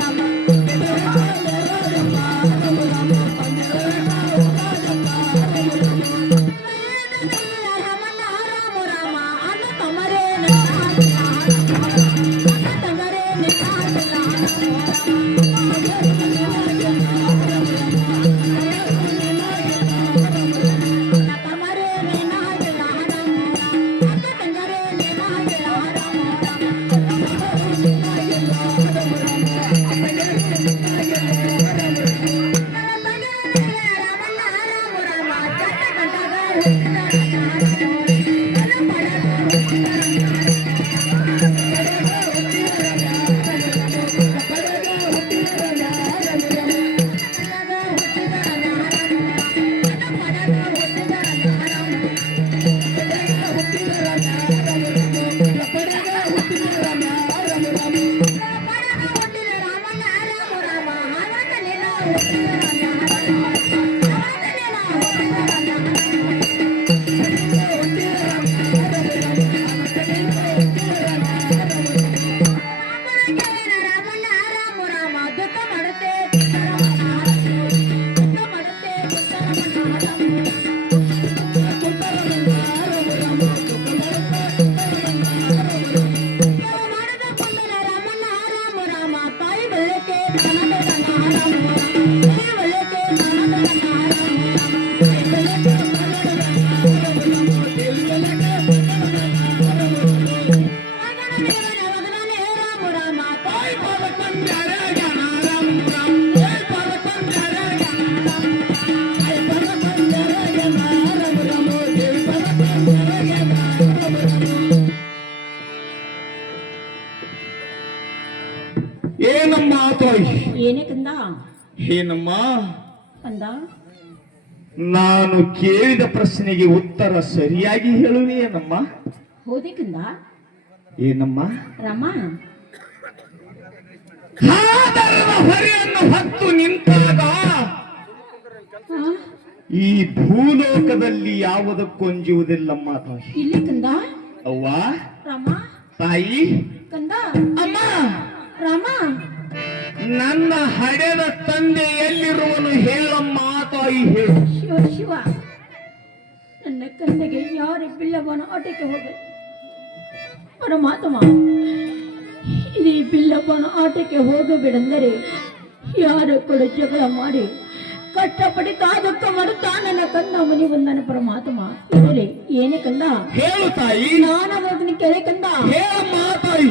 নাম ಏನಮ್ಮ ಏನೇ ಕಂದ? ಏನಮ್ಮ ಕಂದ? ನಾನು ಕೇಳಿದ ಪ್ರಶ್ನೆಗೆ ಉತ್ತರ ಸರಿಯಾಗಿ ಹೇಳುವೇನಮ್ಮ ಏನಮ್ಮ ಕಂದ? ಏನಮ್ಮ ರಾಮ? ಹೊರೆಯನ್ನು ಹೊತ್ತು ನಿಂತಾಗ ಈ ಭೂಲೋಕದಲ್ಲಿ ಯಾವುದಕ್ಕೊಂಜುವುದಿಲ್ಲಮ್ಮ ತಾಯಿ ಇಲ್ಲಿ ಕಂದ? ಅವ್ವ? ರಾಮ? ತಾಯಿ? ತಂದೆ ಎಲ್ಲಿರುವನು ಹೇಳಮ್ಮ ತಾಯಿ ಹೇಳು ಶಿವ ಶಿವ. ನನ್ನ ಕಂದಗೆ ಯಾರು ಬಿಲ್ಲವನ ಆಟಕ್ಕೆ ಹೋಗ ಪರಮಾತ್ಮ ಮಾತಮ್ಮ ಇಲ್ಲಿ ಬಿಲ್ಲಪ್ಪನ ಆಟಕ್ಕೆ ಹೋಗಬೇಡೆಂದರೆ ಯಾರ ಕೂಡ ಜಗಳ ಮಾಡಿ ಕಷ್ಟಪಡಿ ಕಾದಕ್ಕ ಮಾಡುತ್ತಾ ನನ್ನ ಕಂದ ಮನೆ ಬಂದನ ಪರಮಾತ್ಮ ಇರಲಿ ಏನೇ ಕಂದ? ಹೇಳು ತಾಯಿ. ನಾನು ಅದನ್ನ ಕೆರೆ ಕಂದ? ಹೇಳಮ್ಮ ತಾಯಿ.